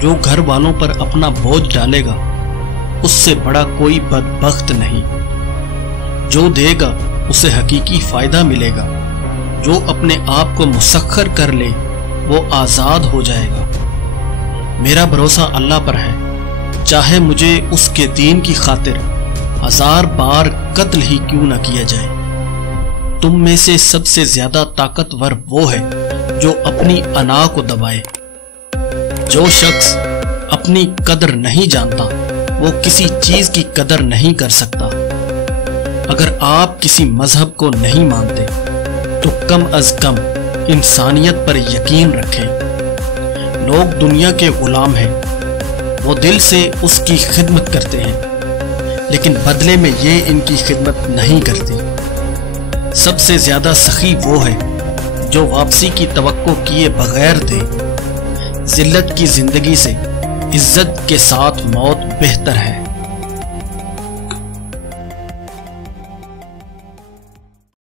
जो घर वालों पर अपना बोझ डालेगा उससे बड़ा कोई बदबख्त नहीं। जो देगा उसे हकीकी फायदा मिलेगा। जो अपने आप को मुसख्खर कर ले वो आज़ाद हो जाएगा। मेरा भरोसा अल्लाह पर है, चाहे मुझे उसके दीन की खातिर 1000 बार कत्ल ही क्यों न किया जाए। तुम में से सबसे ज्यादा ताकतवर वो है जो अपनी अना को दबाए। जो शख्स अपनी कदर नहीं जानता वो किसी चीज की कदर नहीं कर सकता। अगर आप किसी मजहब को नहीं मानते तो कम अज कम इंसानियत पर यकीन रखें। लोग दुनिया के गुलाम हैं, वो दिल से उसकी खिदमत करते हैं लेकिन बदले में ये इनकी खिदमत नहीं करते। सबसे ज्यादा सखी वो है जो वापसी की तवक्को किए बगैर दे। जिल्लत की जिंदगी से इज्जत के साथ मौत बेहतर है।